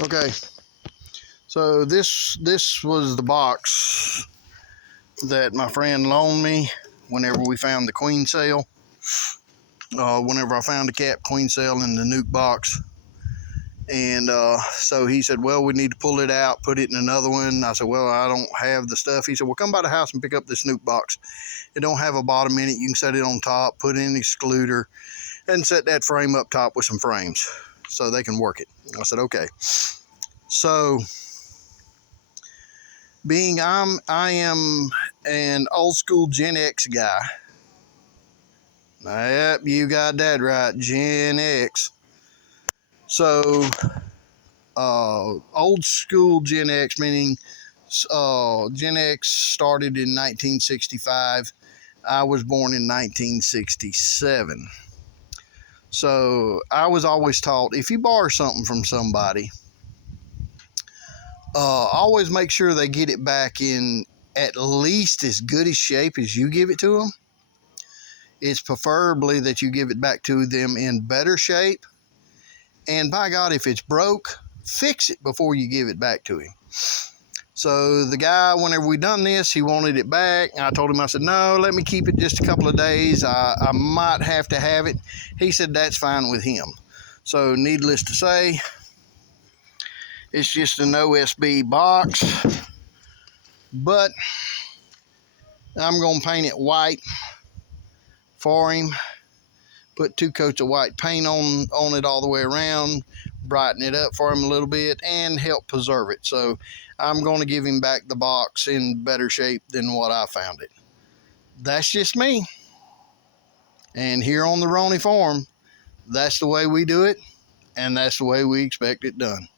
Okay, so this was the box that my friend loaned me whenever we found the queen cell. Whenever I found the cap queen cell in the nuke box. And so he said, well, we need to pull it out, put it in another one. I said, well, I don't have the stuff. He said, well, come by the house and pick up this nuke box. It don't have a bottom in it. You can set it on top, put in an excluder, and set that frame up top with some frames so they can work it. I said, okay. So being I am an old school Gen X guy. Yep, you got that right, Gen X. So, old school Gen X, meaning Gen X started in 1965. I was born in 1967. So, I was always taught, if you borrow something from somebody, always make sure they get it back in at least as good a shape as you give it to them. It's preferably that you give it back to them in better shape. And by God, if it's broke, fix it before you give it back to him. So the guy, whenever we done this, he wanted it back. I told him, I said, no, let me keep it just a couple of days. I might have to have it. He said that's fine with him. So needless to say, it's just an OSB box. But I'm going to paint it white for him. Put 2 coats of white paint on it all the way around, brighten it up for him a little bit, and help preserve it. So I'm going to give him back the box in better shape than what I found it. That's just me. And here on the Roney Farm, that's the way we do it, and that's the way we expect it done.